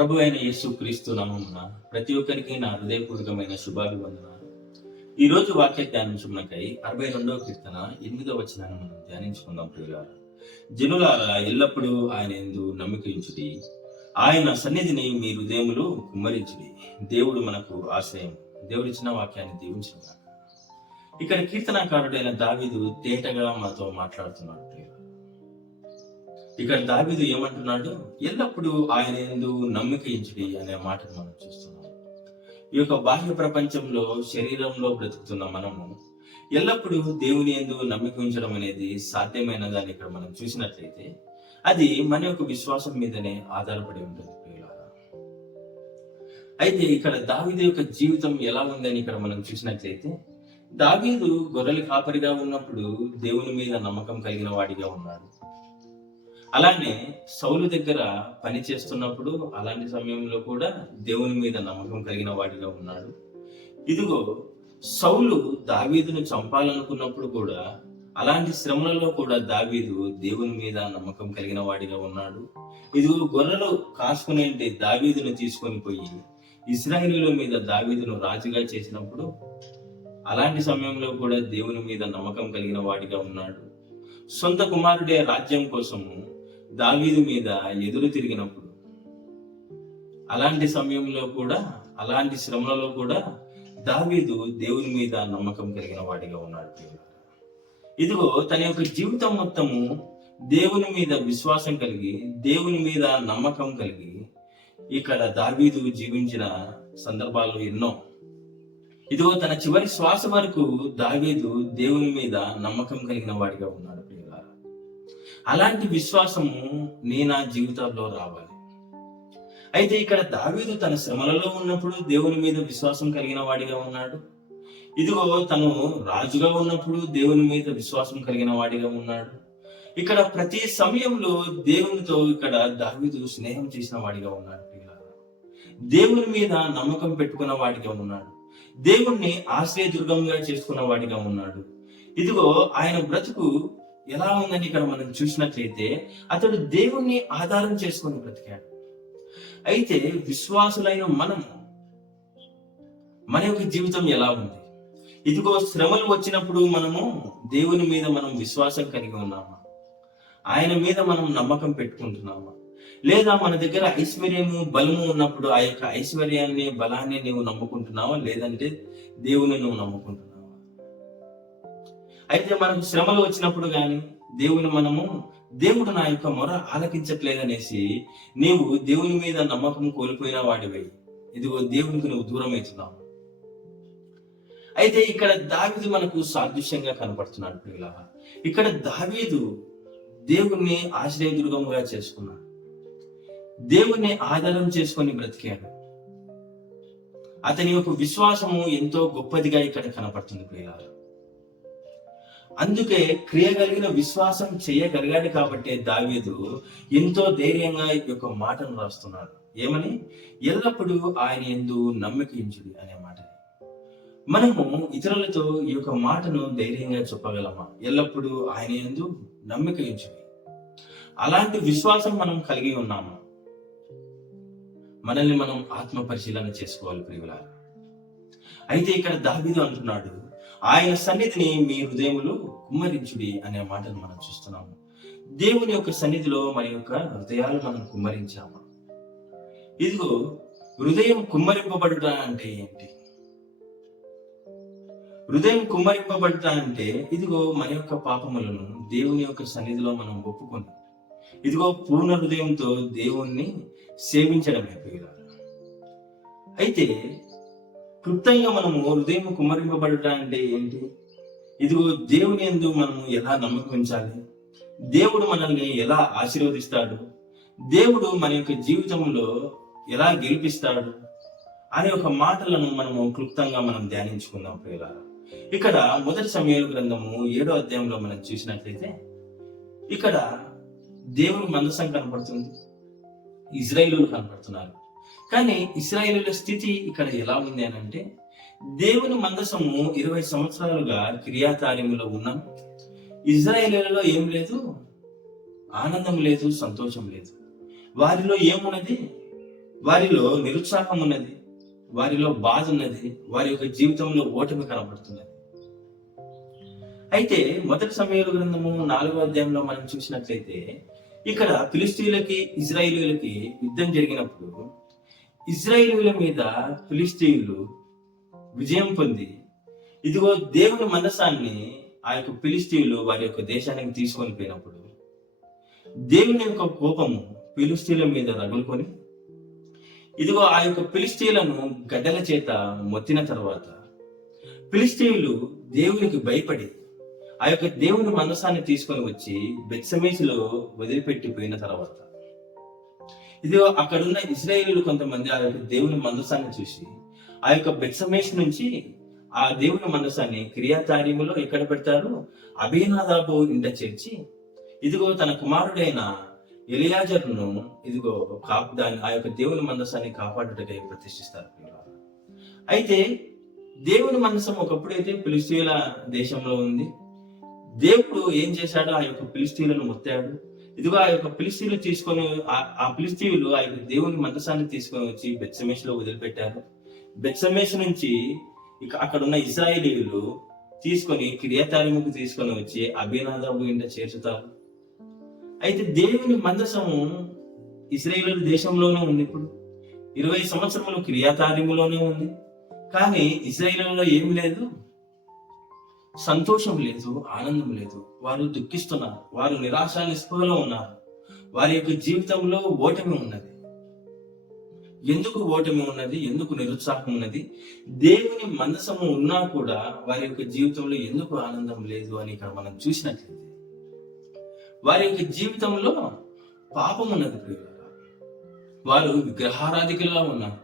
ప్రభు అయిన యేసు క్రీస్తు నామమున ప్రతి ఒక్కరికి నా హృదయపూర్వకమైన శుభాభివందనాలు. ఈ రోజు వాక్య ధ్యానించుకున్నకై 62వ కీర్తన 8వ వచనాన్ని మనం ధ్యానించుకుందాం. ప్రియులారా, జనులారా ఎల్లప్పుడూ ఆయన యందు నమ్మిక ఉంచుడి, ఆయన సన్నిధిని మీ హృదయములు కుమ్మరించుడి. దేవుడు మనకు ఆశ్రయం. దేవుడిచ్చిన వాక్యాన్ని దీవించుగాక. ఇక్కడ కీర్తనాకారుడైన దావీదు తేటగా మాతో మాట్లాడుతున్నాడు. ఇక్కడ దావీదు ఏమంటున్నాడు? ఎల్లప్పుడూ ఆయన యందు నమ్మిక ఉంచుడి అనే మాటను మనం చూస్తున్నాం. ఈ యొక్క బాహ్య ప్రపంచంలో శరీరంలో బ్రతుకుతున్న మనము ఎల్లప్పుడూ దేవుని యందు నమ్మిక ఉంచడం అనేది సాధ్యమైనదని ఇక్కడ మనం చూసినట్లయితే అది మన యొక్క విశ్వాసం మీదనే ఆధారపడి ఉంటుంది. అయితే ఇక్కడ దావీదు యొక్క జీవితం ఎలా ఉందని ఇక్కడ మనం చూసినట్లయితే, దావీదు గొర్రెల కాపరిగా ఉన్నప్పుడు దేవుని మీద నమ్మకం కలిగిన వాడిగా ఉన్నాడు. అలానే సౌలు దగ్గర పని చేస్తున్నప్పుడు అలాంటి సమయంలో కూడా దేవుని మీద నమ్మకం కలిగిన వాడిగా ఉన్నాడు. ఇదిగో సౌలు దావీదును చంపాలనుకున్నప్పుడు కూడా అలాంటి శ్రమలలో కూడా దావీదు దేవుని మీద నమ్మకం కలిగిన వాడిగా ఉన్నాడు. ఇదిగో గొర్రెలు కాసుకునేంటి దావీదును తీసుకొని పోయి ఇశ్రాయేలీయుల మీద దావీదును రాజుగా చేసినప్పుడు అలాంటి సమయంలో కూడా దేవుని మీద నమ్మకం కలిగిన వాడిగా ఉన్నాడు. సొంత కుమారుడే రాజ్యం కోసము దావీదు మీద ఎదురు తిరిగినప్పుడు అలాంటి సమయంలో కూడా అలాంటి శ్రమలలో కూడా దావీదు దేవుని మీద నమ్మకం కలిగిన వాడిగా ఉన్నాడు. ఇదిగో తన యొక్క జీవితం మొత్తము దేవుని మీద విశ్వాసం కలిగి దేవుని మీద నమ్మకం కలిగి ఇక్కడ దావీదు జీవించిన సందర్భాలు ఎన్నో. ఇదిగో తన చివరి శ్వాస వరకు దావీదు దేవుని మీద నమ్మకం కలిగిన వాడిగా ఉన్నాడు. అలాంటి విశ్వాసము నా జీవితాల్లో రావాలి. అయితే ఇక్కడ దావీదు తన శ్రమలలో ఉన్నప్పుడు దేవుని మీద విశ్వాసం కలిగిన వాడిగా ఉన్నాడు. ఇదిగో తను రాజుగా ఉన్నప్పుడు దేవుని మీద విశ్వాసం కలిగిన వాడిగా ఉన్నాడు. ఇక్కడ ప్రతి సమయంలో దేవునితో ఇక్కడ దావీదు స్నేహం చేసిన వాడిగా ఉన్నాడు. దేవుని మీద నమ్మకం పెట్టుకున్న వాడిగా ఉన్నాడు. దేవుణ్ణి ఆశ్రయదుర్గంగా చేసుకున్న వాడిగా ఉన్నాడు. ఇదిగో ఆయన బ్రతుకు ఎలా ఉందని ఇక్కడ మనం చూసినట్లయితే అతడు దేవుణ్ణి ఆధారం చేసుకొని బ్రతికాడు. అయితే విశ్వాసులైన మనము మన యొక్క జీవితం ఎలా ఉంది? ఇదిగో శ్రమలు వచ్చినప్పుడు మనము దేవుని మీద మనం విశ్వాసం కలిగి ఉన్నామా? ఆయన మీద మనం నమ్మకం పెట్టుకుంటున్నామా? లేదా మన దగ్గర ఐశ్వర్యము బలము ఉన్నప్పుడు ఆ యొక్క ఐశ్వర్యాన్ని బలాన్ని నువ్వు నమ్ముకుంటున్నావా? లేదంటే దేవుని నువ్వు నమ్ముకుంటున్నావా? అయితే మనకు శ్రమలు వచ్చినప్పుడు గాని దేవుడు నా యొక్క మొర ఆలకించట్లేదనేసి నీవు దేవుని మీద నమ్మకం కోల్పోయిన వాడివై ఇదిగో దేవునికి నువ్వు దూరం అవుతున్నావు. అయితే ఇక్కడ దావీదు మనకు సాదృశ్యంగా కనపడుతున్నాడు. ప్రియులారా, ఇక్కడ దావీదు దేవుణ్ణి ఆశ్రయదుర్గముగా చేసుకున్నాడు. దేవుణ్ణి ఆధారం చేసుకొని బ్రతికాడు. అతని యొక్క విశ్వాసము ఎంతో గొప్పదిగా ఇక్కడ కనపడుతుంది. ప్రియులారా, అందుకే క్రియగలిగిన విశ్వాసం చేయగలిగాడు కాబట్టి దావీదు ఎంతో ధైర్యంగా ఈ యొక్క మాటను రాస్తున్నాడు. ఏమని? ఎల్లప్పుడూ ఆయన యందు నమ్మిక ఉంచుడి అనే మాట. మనము ఇతరులతో ఈ యొక్క మాటను ధైర్యంగా చెప్పగలమా? ఎల్లప్పుడూ ఆయన యందు నమ్మిక ఉంచుడి. అలాంటి విశ్వాసం మనం కలిగి ఉన్నామా? మనల్ని మనం ఆత్మ పరిశీలన చేసుకోవాలి ప్రియులారా. అయితే ఇక్కడ దావీదు అంటున్నాడు, ఆయన సన్నిధిని మీ హృదయములు కుమ్మరించుడి అనే మాటను మనం చూస్తున్నాము. దేవుని యొక్క సన్నిధిలో మన యొక్క హృదయాలు మనం కుమ్మరించామా? ఇదిగో హృదయం కుమ్మరింపబడుట అంటే ఏంటి? హృదయం కుమ్మరింపబడుట అంటే ఇదిగో మన యొక్క పాపములను దేవుని యొక్క సన్నిధిలో మనం ఒప్పుకొని ఇదిగో పూర్ణ హృదయంతో దేవుణ్ణి సేవించడమే. అయితే క్లుప్తంగా మనము హృదయం కుమ్మరింపబడుట అంటే ఏంటి? ఇదిగో దేవుని యందు మనము ఎలా నమ్మకం ఉంచాలి? దేవుడు మనల్ని ఎలా ఆశీర్వదిస్తాడు? దేవుడు మన యొక్క జీవితంలో ఎలా గెలిపిస్తాడు అనే ఒక మాటలను మనము క్లుప్తంగా మనం ధ్యానించుకుందాం ప్రియులారా. ఇక్కడ 1 సమూయేలు గ్రంథము 7వ అధ్యాయంలో మనం చూసినట్లయితే ఇక్కడ దేవుని మందసం కనపడుతుంది, ఇశ్రాయేలీయులు కనపడుతున్నారు. కానీ ఇశ్రాయేలీయుల స్థితి ఇక్కడ ఎలా ఉంది అని అంటే, దేవుని మందసము 20 సంవత్సరాలుగా కిర్యాతాయిములో ఉన్నాం. ఇశ్రాయేలీయులలో ఏం లేదు? ఆనందం లేదు, సంతోషం లేదు. వారిలో ఏమున్నది? వారిలో నిరుత్సాహం ఉన్నది, వారిలో బాధ ఉన్నది, వారి యొక్క జీవితంలో ఓటమి కనబడుతున్నది. అయితే మొదటి సమూయేలు గ్రంథము 4వ అధ్యాయంలో మనం చూసినట్లయితే ఇక్కడ ఫిలిష్తీయులకి ఇజ్రాయేలీయులకి యుద్ధం జరిగినప్పుడు ఇజ్రాయేలీయుల మీద ఫిలిష్తీయులు విజయం పొంది ఇదిగో దేవుని మందసాన్ని ఆ యొక్క ఫిలిష్తీయులు వారి యొక్క దేశానికి తీసుకొని పోయినప్పుడు దేవుని యొక్క కోపము ఫిలిష్తీయుల మీద రగులుకొని ఇదిగో ఆ యొక్క ఫిలిష్తీయులను గడ్డల చేత మొత్తిన తర్వాత ఫిలిష్తీయులు దేవునికి భయపడి ఆ యొక్క దేవుని మందసాన్ని తీసుకొని వచ్చి బెత్షెమెషులో వదిలిపెట్టిపోయిన తర్వాత ఇదిగో అక్కడున్న ఇశ్రాయేలీయులు కొంతమంది ఆ యొక్క దేవుని మందసాన్ని చూసి ఆ యొక్క బెత్షెమెషు నుంచి ఆ దేవుని మందసాన్ని కిర్యతారీములో ఎక్కడ పెడతారు, అబీనాదాబు ఇంట చేర్చి ఇదిగో తన కుమారుడైన ఎలియాజరును ఇదిగో దాని ఆ యొక్క దేవుని మందసాన్ని కాపాడుటకై ప్రతిష్ఠిస్తారు. అయితే దేవుని మందసం ఒకప్పుడైతే ఫిలిష్తీయుల దేశంలో ఉంది. దేవుడు ఏం చేశాడో ఆ యొక్క ఫిలిష్తీయులను మొత్తాడు. ఇదిగో ఆ యొక్క ఫిలిష్తీయులు తీసుకొని ఆ ఫిలిష్తీయులు ఆ యొక్క దేవుని మందసాన్ని తీసుకొని వచ్చి బెత్షెమెషులో వదిలిపెట్టారు. బెత్షెమెషు నుంచి ఇక అక్కడ ఉన్న ఇశ్రాయేలీయులు తీసుకొని కిర్యతారీముకు తీసుకొని వచ్చి అబీనాదాబు ఇంట చేర్చుతారు. అయితే దేవుని మందసము ఇశ్రాయేలు దేశంలోనే ఉంది. ఇప్పుడు 20 సంవత్సరములు కిర్యతారీములోనే ఉంది. కానీ ఇశ్రాయేలులో ఏమి లేదు, సంతోషం లేదు, ఆనందం లేదు. వారు దుఃఖిస్తున్నారు, వారు నిరాశ నిస్పృహలో ఉన్నారు. వారి యొక్క జీవితంలో ఓటమి ఉన్నది. ఎందుకు ఓటమి ఉన్నది, ఎందుకు నిరుత్సాహం ఉన్నది, దేవుని మందసము ఉన్నా కూడా వారి యొక్క జీవితంలో ఎందుకు ఆనందం లేదు అని ఇక్కడ మనం చూసినట్లయితే వారి యొక్క జీవితంలో పాపం ఉన్నది. వారు విగ్రహారాధికులుగా ఉన్నారు.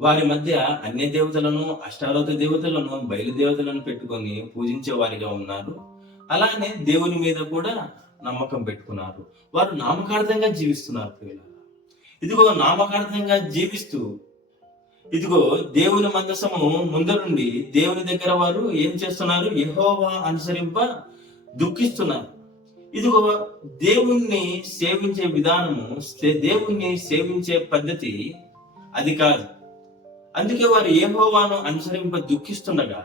వారి మధ్య అన్య దేవతలను, అష్టారోత దేవతలను, బయలుదేవతలను పెట్టుకొని పూజించే వారిగా ఉన్నారు. అలానే దేవుని మీద కూడా నమ్మకం పెట్టుకున్నారు. వారు నామకార్థంగా జీవిస్తున్నారు. ఇదిగో నామకార్థంగా జీవిస్తూ ఇదిగో దేవుని మందసము ముందరుండి దేవుని దగ్గర వారు ఏం చేస్తున్నారు, యెహోవా అనుసరింప దుఃఖిస్తున్నారు. ఇదిగో దేవుణ్ణి సేవించే విధానము, దేవుణ్ణి సేవించే పద్ధతి అది కాదు. అందుకే వారు యెహోవాను అనుసరింప దుఃఖిస్తుండగా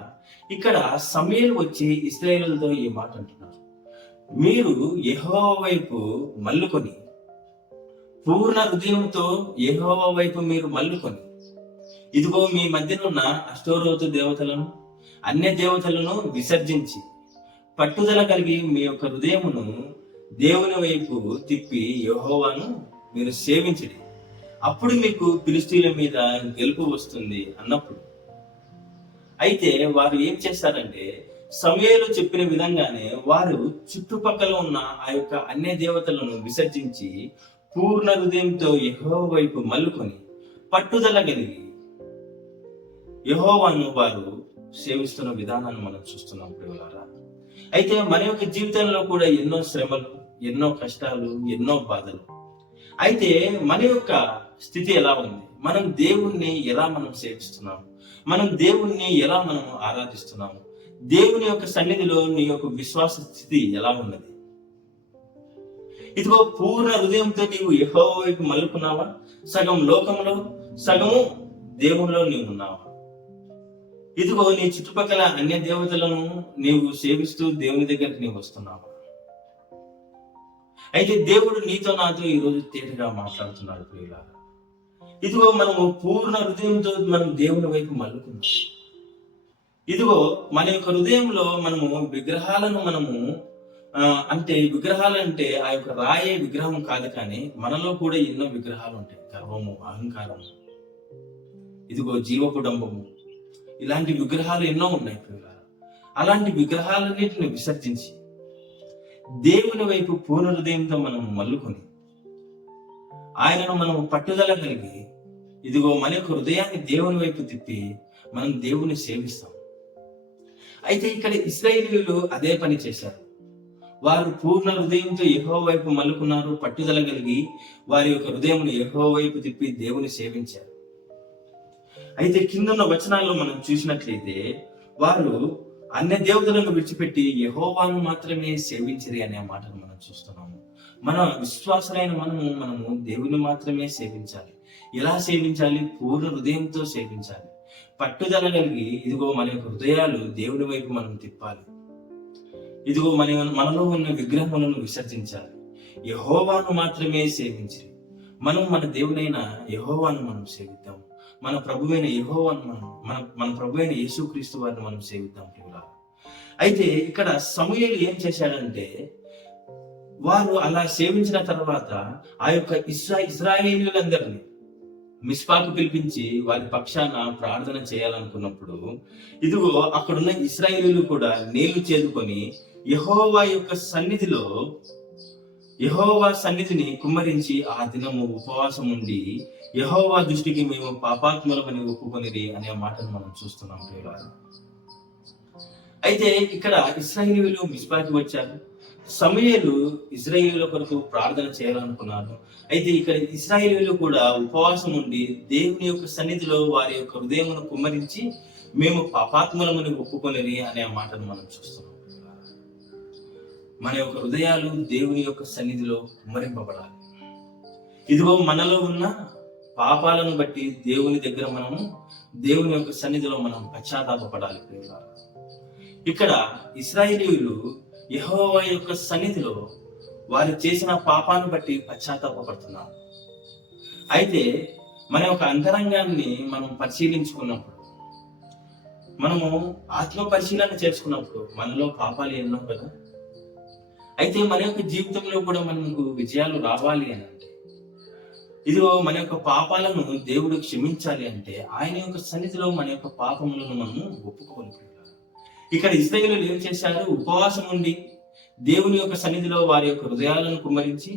ఇక్కడ సమూయేలు వచ్చి ఇశ్రాయేలుతో ఈ మాట అంటున్నారు, మీరు యెహోవా వైపు మల్లుకొని పూర్ణ హృదయంతో యెహోవా వైపు మీరు మల్లుకొని ఇదిగో మీ మధ్యనున్న అష్టోరోతు దేవతలను, అన్య దేవతలను విసర్జించి పట్టుదల కలిగి మీ యొక్క హృదయమును దేవుని వైపు తిప్పి యెహోవాను మీరు సేవించండి, అప్పుడు మీకు ఫిలిష్తీయుల మీద గెలుపు వస్తుంది అన్నప్పుడు. అయితే వారు ఏం చేస్తారంటే సమూయేలు చెప్పిన విధంగానే వారు చుట్టుపక్కల ఉన్న ఆ యొక్క అన్య దేవతలను విసర్జించి పూర్ణ హృదయంతో యెహోవా వైపు మల్లుకొని పట్టుదల కలిగి యెహోవాను వారు సేవిస్తున్న విధానాన్ని మనం చూస్తున్నాం ప్రియులారా. అయితే మన యొక్క జీవితంలో కూడా ఎన్నో శ్రమలు, ఎన్నో కష్టాలు, ఎన్నో బాధలు. అయితే మన యొక్క స్థితి ఎలా ఉంది, మనం దేవుణ్ణి ఎలా మనం సేవిస్తున్నాము, మనం దేవుణ్ణి ఎలా మనం ఆరాధిస్తున్నాము, దేవుని యొక్క సన్నిధిలో నీ యొక్క విశ్వాస స్థితి ఎలా ఉన్నది? ఇదిగో పూర్ణ హృదయంతో నీవు యెహోవా వైపు మలుపుకున్నావా? సగం లోకంలో, సగము దేవునిలో నీవు ఉన్నావా? ఇదిగో నీ చుట్టుపక్కల అన్య దేవతలను నీవు సేవిస్తూ దేవుని దగ్గరికి నీవు వస్తున్నావా? అయితే దేవుడు నీతో నాతో ఈరోజు తేటగా మాట్లాడుతున్నాడు ప్రియులారా. ఇదిగో మనము పూర్ణ హృదయంతో మనం దేవుని వైపు మల్లుకున్నాం. ఇదిగో మన యొక్క హృదయంలో మనము విగ్రహాలను అంటే విగ్రహాలంటే ఆ యొక్క రాయే విగ్రహం కాదు, కానీ మనలో కూడా ఎన్నో విగ్రహాలు ఉంటాయి. గర్వము, అహంకారము, ఇదిగో జీవపు డంబము, ఇలాంటి విగ్రహాలు ఎన్నో ఉన్నాయి ప్రియులారా. అలాంటి విగ్రహాలన్నిటిని విసర్జించి దేవుని వైపు పూర్ణ హృదయంతో మనం మల్లుకొని ఆయనను మనం పట్టుదల కలిగి ఇదిగో మన యొక్క హృదయాన్ని దేవుని వైపు తిప్పి మనం దేవుని సేవిస్తాం. అయితే ఇక్కడ ఇశ్రాయేలీయులు అదే పని చేశారు. వారు పూర్ణ హృదయంతో యెహోవా వైపు మల్లుకున్నారు, పట్టుదల కలిగి వారి యొక్క హృదయమును యెహోవా వైపు తిప్పి దేవుని సేవించారు. అయితే కిందన్న వచనాల్లో మనం చూసినట్లయితే వారు అన్య దేవతలను విడిచిపెట్టి యెహోవాను మాత్రమే సేవించరి అనే మాటను మనం చూస్తున్నాము. మన విశ్వాసులైన మనము దేవుని మాత్రమే సేవించాలి. ఎలా సేవించాలి? పూర్ణ హృదయంతో సేవించాలి. పట్టుదల కలిగి ఇదిగో మన యొక్క హృదయాలు దేవుని వైపు మనం తిప్పాలి. ఇదిగో మనలో ఉన్న విగ్రహములను విసర్జించాలి. యెహోవాను మాత్రమే సేవించి మన దేవుడైన యెహోవాను మనం సేవిద్దాం. మన ప్రభువైన యెహోవాను మన ప్రభువైన యేసుక్రీస్తు వారిని మనం సేవిద్దాం ప్రియులారా. అయితే ఇక్కడ సమూయేలు ఏం చేశాడంటే, వారు అలా సేవించిన తర్వాత ఆ యొక్క ఇశ్రాయేలీయులందరినీ మిస్పాకు పిలిపించి వారి పక్షాన ప్రార్థన చేయాలనుకున్నప్పుడు, ఇదిగో అక్కడున్న ఇశ్రాయేలీయులు కూడా నీళ్లు చేదుకొని యెహోవా సన్నిధిని కుమ్మరించి ఆ దినము ఉపవాసం ఉండి యెహోవా దృష్టికి మేము పాపాత్ములమని ఒప్పుకొనిరి అనే మాటను మనం చూస్తున్నాం ప్రియులారా. అయితే ఇక్కడ ఇశ్రాయేలీయులు మిస్పాకి వచ్చారు. సమూయేలు ఇశ్రాయేలీయుల కొరకు ప్రార్థన చేయాలనుకున్నారు. అయితే ఇక్కడ ఇశ్రాయేలీయులు కూడా ఉపవాసం ఉండి దేవుని యొక్క సన్నిధిలో వారి యొక్క హృదయమును కుమ్మరించి మేము పాపాత్ములమని ఒప్పుకొనిరి అనే మాటను మనం చూస్తున్నాం. మన యొక్క హృదయాలు దేవుని యొక్క సన్నిధిలో కుమ్మరింపబడాలి. ఇదిగో మనలో ఉన్న పాపాలను బట్టి దేవుని యొక్క సన్నిధిలో మనం పశ్చాత్తాపపడాలి ప్రియులారా. ఇక్కడ ఇశ్రాయేలీయులు యెహోవా యొక్క సన్నిధిలో వారు చేసిన పాపాన్ని బట్టి పశ్చాత్తాపపడుతున్నారు. అయితే మన యొక్క అంతరంగాన్ని మనం పరిశీలించుకున్నప్పుడు, మనము ఆత్మ పరిశీలన చేసుకున్నప్పుడు మనలో పాపాలు ఎన్నో కదా. అయితే మన యొక్క జీవితంలో కూడా మనకు విజయాలు రావాలి అని అంటే, ఇదిగో మన యొక్క పాపాలను దేవుడు క్షమించాలి అంటే ఆయన యొక్క సన్నిధిలో మన యొక్క పాపములను మనము ఒప్పుకోవాలి. ఇక్కడ ఇశ్రాయేలీయులు ఏం చేశారు? ఉపవాసం ఉండి దేవుని యొక్క సన్నిధిలో వారి యొక్క హృదయాలను కుమ్మరించి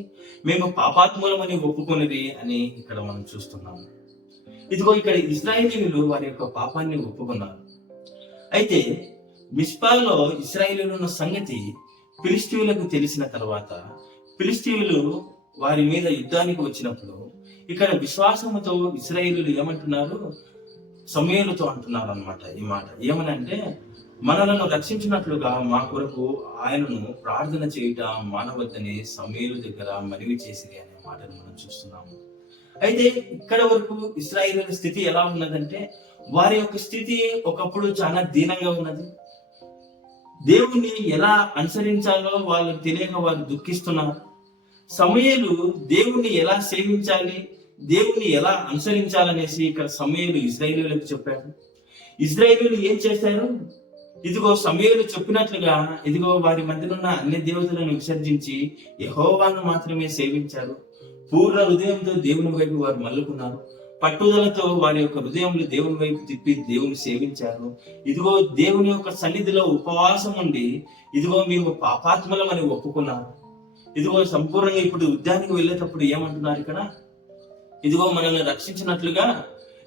మేము పాపాత్ములమని ఒప్పుకొనిది అని ఇక్కడ మనం చూస్తున్నాము. ఇదిగో ఇక్కడ ఇశ్రాయేలీయులు వారి యొక్క పాపాన్ని ఒప్పుకున్నారు. అయితే మిస్పాలో ఇశ్రాయేలీయులు ఉన్న సంగతి ఫిలిష్తీయులకు తెలిసిన తర్వాత, ఫిలిష్తీయులు వారి మీద యుద్ధానికి వచ్చినప్పుడు ఇక్కడ విశ్వాసముతో ఇశ్రాయేలీయులు ఏమంటున్నారు? సమూయేలుతో అంటున్నారు అన్నమాట ఈ మాట. ఏమనంటే, మనలను రక్షించినట్లుగా మా కొరకు ఆయనను ప్రార్థన చేయుట మానవద్దని సమూయేలు దగ్గర మనవి చేసిరి అనే మాటను మనం చూస్తున్నాము. అయితే ఇక్కడ వరకు ఇశ్రాయేలీయుల స్థితి ఎలా ఉన్నదంటే, వారి యొక్క స్థితి ఒకప్పుడు చాలా దీనంగా ఉన్నది. దేవుణ్ణి ఎలా అనుసరించాలో వాళ్ళకి తెలియక వారు దుఃఖిస్తున్నారు. సమూయేలు దేవుణ్ణి ఎలా సేవించాలి, దేవుణ్ణి ఎలా అనుసరించాలనేసి ఇక్కడ సమూయేలు ఇశ్రాయేలీయులకు చెప్పారు. ఇశ్రాయేలీయులు ఏం చేశారు? ఇదిగో సమూయేలు చెప్పినట్లుగా ఇదిగో వారి మధ్యనున్న అన్ని దేవతలను విసర్జించి యెహోవాను మాత్రమే సేవించారు. పూర్ణ హృదయంతో దేవుని వైపు వారు మల్లుకున్నారు. పట్టుదలతో వారి యొక్క హృదయంలో దేవుని వైపు తిప్పి దేవుని సేవించారు. ఇదిగో దేవుని యొక్క సన్నిధిలో ఉపవాసం ఉండి ఇదిగో మేము పాపాత్ములమని ఒప్పుకున్నాము. ఇదిగో సంపూర్ణంగా ఇప్పుడు యుద్ధానికి వెళ్ళేటప్పుడు ఏమంటున్నారు ఇక్కడ? ఇదిగో మనల్ని రక్షించినట్లుగా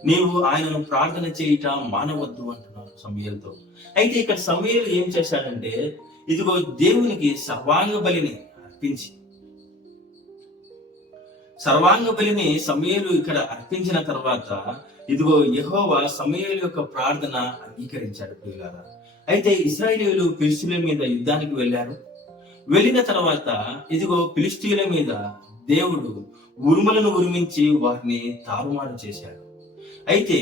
నీవు ఆయనను ప్రార్థన చేయుట మానవద్దు అంటున్నారు సమూయేలుతో. అయితే ఇక్కడ సమూయేలు ఏం చేశాడంటే, ఇదిగో దేవునికి సర్వాంగ బలిని సమూయేలు ఇక్కడ అర్పించిన తర్వాత ఇదిగో యెహోవా సమూయేలు యొక్క ప్రార్థన అంగీకరించాడు ప్రియులారా. అయితే ఇశ్రాయేలీయులు ఫిలిష్తీయుల మీద యుద్ధానికి వెళ్ళారు. వెళ్ళిన తర్వాత ఇదిగో ఫిలిష్తీయుల మీద దేవుడు ఉరుములను ఉరిమించి వారిని తారుమారు చేశాడు. అయితే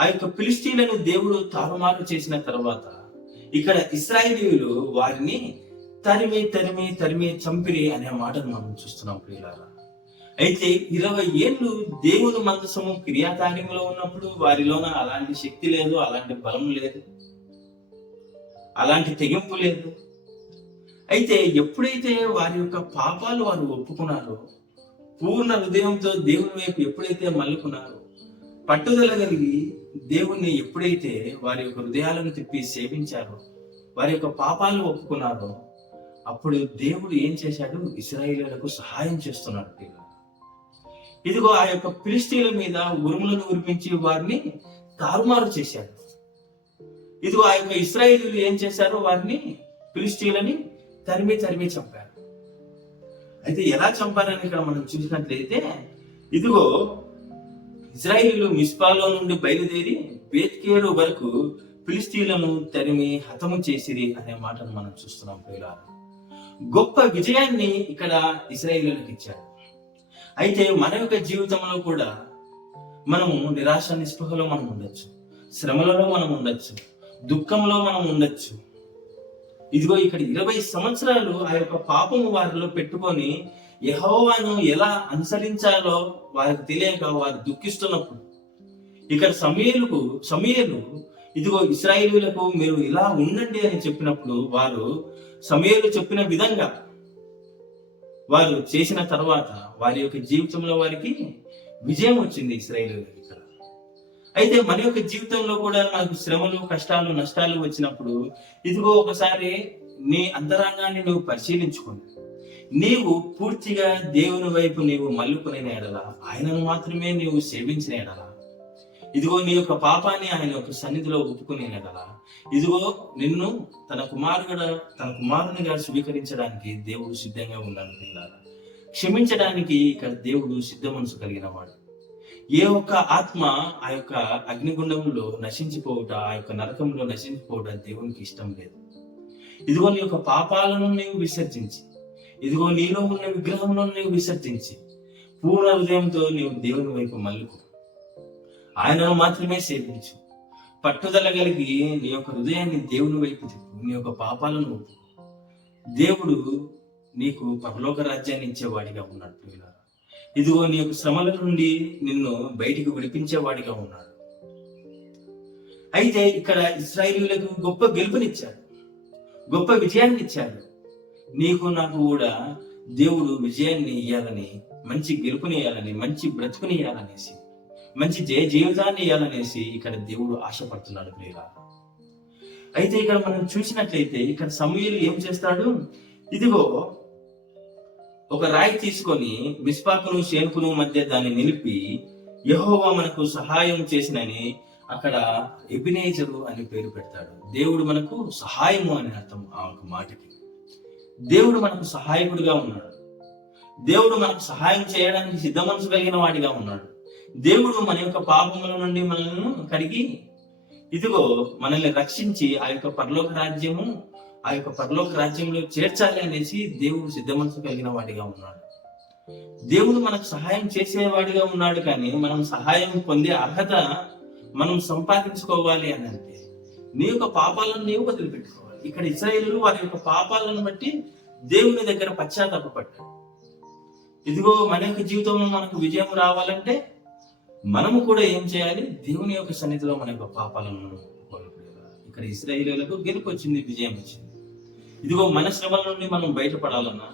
ఆ యొక్క ఫిలిష్తీయులను దేవుడు తారుమారు చేసిన తర్వాత ఇక్కడ ఇశ్రాయేలీయులు వారిని తరిమి తరిమి తరిమి చంపిరి అనే మాటను మనం చూస్తున్నాం ప్రియులారా. అయితే 20 ఏళ్ళు దేవుని మందసము క్రియాకార్యంలో ఉన్నప్పుడు వారిలోన అలాంటి శక్తి లేదు, అలాంటి బలం లేదు, అలాంటి తెగింపు లేదు. అయితే ఎప్పుడైతే వారి యొక్క పాపాలు వారు ఒప్పుకున్నారో, పూర్ణ హృదయంతో దేవుని వైపు ఎప్పుడైతే మల్లుకున్నారో, పట్టుదల కలిగి దేవుణ్ణి ఎప్పుడైతే వారి యొక్క హృదయాలను తిప్పి సేవించారో, వారి యొక్క పాపాలను ఒప్పుకున్నారో, అప్పుడు దేవుడు ఏం చేశాడు? ఇశ్రాయేలీయులకు సహాయం చేస్తున్నాడు. ఇదిగో ఆ యొక్క ఫిలిష్తీయుల మీద ఉరుములను ఉరిపించి వారిని తారుమారు చేశాడు. ఇదిగో ఆ యొక్క ఇశ్రాయేలీయులు ఏం చేశారు? వారిని ఫిలిష్తీయులని తరిమి తరిమి చంపారు. అయితే ఎలా చంపారని ఇక్కడ మనం చూసినట్లయితే, ఇదిగో ఇశ్రాయేలీయులు మిస్పాలో నుండి బయలుదేరి బేత్కేలు వరకు ఫిలిష్తీయులను తరిమి హతము చేసిరి అనే మాటను మనం చూస్తున్నాం ప్రియులారా. గొప్ప విజయాన్ని ఇక్కడ ఇశ్రాయేలీయులకు ఇచ్చాడు. అయితే మన యొక్క జీవితంలో కూడా మనము నిరాశ నిస్పృహలో మనం ఉండొచ్చు, శ్రమలలో మనం ఉండొచ్చు, దుఃఖంలో మనం ఉండొచ్చు. ఇదిగో ఇక్కడ 20 సంవత్సరాలు ఆ యొక్క పాపము వారిలో పెట్టుకొని యెహోవాను ఎలా అనుసరించాలో వారికి తెలియక వారు దుఃఖిస్తున్నప్పుడు, ఇక్కడ సమూయేలు ఇదిగో ఇశ్రాయేలీయులకు మీరు ఇలా ఉండండి అని చెప్పినప్పుడు వారు సమూయేలు చెప్పిన విధంగా వారు చేసిన తర్వాత వారి యొక్క జీవితంలో వారికి విజయం వచ్చింది ఇశ్రాయేలీయులకు. ఇక్కడ అయితే మన యొక్క జీవితంలో కూడా మనకు శ్రమలు, కష్టాలు, నష్టాలు వచ్చినప్పుడు ఇదిగో ఒకసారి నీ అంతరంగాన్ని నువ్వు పరిశీలించుకోండి. నీవు పూర్తిగా దేవుని వైపు నీవు మల్లుకునే ఎడల, ఆయనను మాత్రమే నీవు సేవించిన ఎడల, ఇదిగో నీ యొక్క పాపాన్ని ఆయన యొక్క సన్నిధిలో ఒప్పుకునే ఎడల, ఇదిగో నిన్ను తన కుమారునిగా స్వీకరించడానికి దేవుడు సిద్ధంగా ఉన్నాడు. క్షమించడానికి ఇక్కడ దేవుడు సిద్ధ మనసు కలిగిన వాడు. ఏ ఒక్క ఆత్మ ఆ యొక్క అగ్నిగుండంలో నశించిపోవుట, ఆ యొక్క నరకంలో నశించిపోవుట దేవునికి ఇష్టం లేదు. ఇదిగో నీ యొక్క పాపాలను నీవు విసర్జించి, ఇదిగో నీలో ఉన్న విగ్రహంలో నీవు విసర్జించి పూర్ణ హృదయంతో నీవు దేవుని వైపు మల్లుకు, ఆయనను మాత్రమే సేవించు. పట్టుదల కలిగి నీ యొక్క హృదయాన్ని దేవుని వైపు తిప్పు, నీ యొక్క పాపాలను ఒప్పు. దేవుడు నీకు పరలోక రాజ్యాన్ని ఇచ్చేవాడిగా ఉన్నాడు. ఇదిగో నీ యొక్క శ్రమల నుండి నిన్ను బయటికి విడిపించేవాడిగా ఉన్నాడు. అయితే ఇక్కడ ఇశ్రాయేలీయులకు గొప్ప గెలుపునిచ్చాడు, గొప్ప విజయాన్ని ఇచ్చాడు. నీకు నాకు కూడా దేవుడు విజయాన్ని ఇయ్యాలని, మంచి గెలుపుని ఇయ్యాలని, మంచి బ్రతుకుని ఇయ్యాలనేసి, మంచి జీవితాన్ని ఇయ్యాలనేసి ఇక్కడ దేవుడు ఆశపడుతున్నాడు ప్రియులారా. అయితే ఇక్కడ మనం చూసినట్లయితే ఇక్కడ సమూయేలు ఏం చేస్తాడు, ఇదిగో ఒక రాయి తీసుకొని మిస్పాకును షేనుకును మధ్య దాన్ని నిలిపి యెహోవా మనకు సహాయం చేసినని అక్కడ ఎబినేజరు అని పేరు పెడతాడు. దేవుడు మనకు సహాయము అని అర్థం ఆ ఒక మాటకి. దేవుడు మనకు సహాయకుడిగా ఉన్నాడు. దేవుడు మనకు సహాయం చేయడానికి సిద్ధ మనసు కలిగిన వాడిగా ఉన్నాడు. దేవుడు మన యొక్క పాపముల నుండి మనల్ని కడిగి ఇదిగో మనల్ని రక్షించి ఆ యొక్క పరలోక రాజ్యంలో చేర్చాలి అనేసి దేవుడు సిద్ధ మనసు కలిగిన వాడిగా ఉన్నాడు. దేవుడు మనకు సహాయం చేసేవాడిగా ఉన్నాడు. కానీ మనం సహాయం పొందే అర్హత మనం సంపాదించుకోవాలి అని అంటే నీ యొక్క పాపాలను నీవు వదిలిపెట్టుకోవాలి. ఇక్కడ ఇశ్రాయేలీయులు వారి యొక్క పాపాలను బట్టి దేవుని దగ్గర పశ్చాత్తాపపడ్డారు. ఇదిగో మన యొక్క జీవితంలో మనకు విజయం రావాలంటే మనము కూడా ఏం చేయాలి, దేవుని యొక్క సన్నిధిలో మన యొక్క పాపాలను కోల్పోయాలి. ఇక్కడ ఇశ్రాయేలీయులకు గెలుపు వచ్చింది, విజయం వచ్చింది. ఇదిగో మన శ్రమల నుండి మనం బయటపడాలన్నా,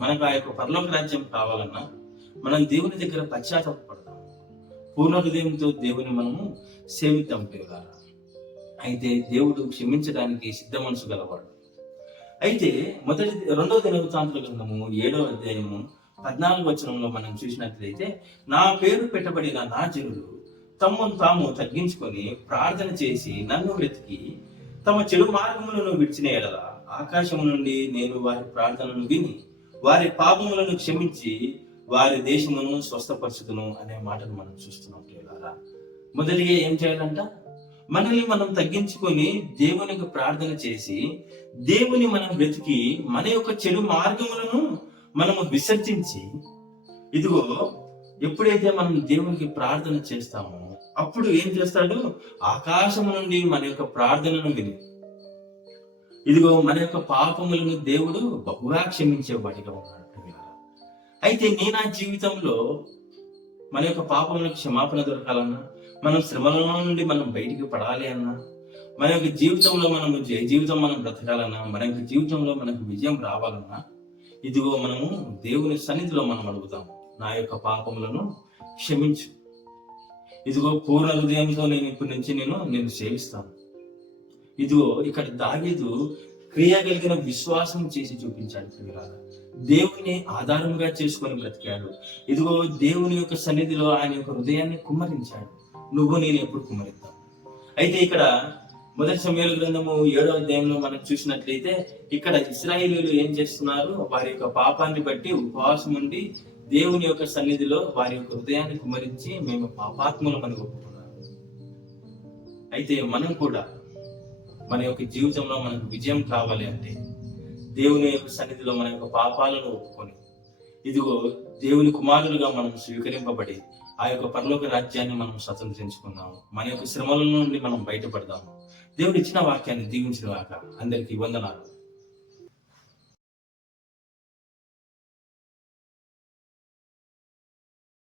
మనకు ఆ యొక్క పరలోక రాజ్యం కావాలన్నా మనం దేవుని దగ్గర పశ్చాత్తాపడతాం, పూర్ణ హృదయంతో దేవుని మనము సేవిద్దాం ప్రియులారా. అయితే దేవుడు క్షమించడానికి సిద్ధ మనసు గలవాడు. అయితే 2వ దినవృత్తాంతుల గ్రంథము 7వ అధ్యాయము 14వ వచనంలో మనం చూసినట్లయితే, నా పేరు పెట్టబడిన నా జనులు తమను తాము తగ్గించుకొని ప్రార్థన చేసి నన్ను వెతికి తమ చెడు మార్గములను విడిచిన ఎడల ఆకాశము నుండి నేను వారి ప్రార్థనను విని వారి పాపములను క్షమించి వారి దేశమును స్వస్థపరచుదును అనే మాటను మనం చూస్తున్నాం ప్రియులారా. మొదటిగా ఏం చేయాలంట, మనల్ని మనం తగ్గించుకొని దేవునికి ప్రార్థన చేసి దేవుని మనం వెతికి మన యొక్క చెడు మార్గములను మనము విసర్జించి, ఇదిగో ఎప్పుడైతే మనం దేవునికి ప్రార్థన చేస్తామో అప్పుడు ఏం చేస్తాడు, ఆకాశము నుండి మన యొక్క ప్రార్థనను విని ఇదిగో మన యొక్క పాపములను దేవుడు బహుగా క్షమించేవాడిగా ఉన్నాడు. అయితే నా జీవితంలో మన యొక్క పాపములకు క్షమాపణ దొరకాలన్నా, మనం శ్రమల నుండి మనం బయటికి పడాలి అన్నా, మన యొక్క జీవితంలో మనము జీవితం మనం బ్రతకాలన్నా, మన యొక్క జీవితంలో మనకు విజయం రావాలన్నా, ఇదిగో మనము దేవుని సన్నిధిలో మనం అడుగుతాం, నా యొక్క పాపములను క్షమించు. ఇదిగో పూర్ణ హృదయంతో నేను ఇప్పటి నుంచి నేను సేవిస్తాను. ఇదిగో ఇక్కడ దావీదు క్రియ కలిగిన విశ్వాసం చేసి చూపించాడు ప్రియులారా. దేవుని ఆధారముగా చేసుకొని బ్రతికాడు. ఇదిగో దేవుని యొక్క సన్నిధిలో ఆయన యొక్క హృదయాన్ని కుమ్మరించాడు. నేను ఎప్పుడు కుమ్మరిద్దాం. అయితే ఇక్కడ 1 సమూయేలు గ్రంథము 7వ అధ్యాయంలో మనం చూసినట్లయితే ఇక్కడ ఇశ్రాయేలీయులు ఏం చేస్తున్నారు, వారి యొక్క పాపాన్ని బట్టి ఉపవాసం ఉండి దేవుని యొక్క సన్నిధిలో వారి యొక్క హృదయాన్ని కుమ్మరించి మేము పాపాత్ములమని ఒప్పుకున్నారు. అయితే మనం కూడా మన యొక్క జీవితంలో మనకు విజయం కావాలి అంటే దేవుని యొక్క సన్నిధిలో మన యొక్క పాపాలను ఒప్పుకొని ఇదిగో దేవుని కుమారులుగా మనం స్వీకరింపబడి ఆ యొక్క పరలోక రాజ్యాన్ని మనం స్వతంత్రించుకుందాము. మన యొక్క శ్రమల నుండి మనం బయటపడదాము. దేవుడు ఇచ్చిన వాక్యాన్ని దీవించిన గాక. అందరికీ వందనాలు.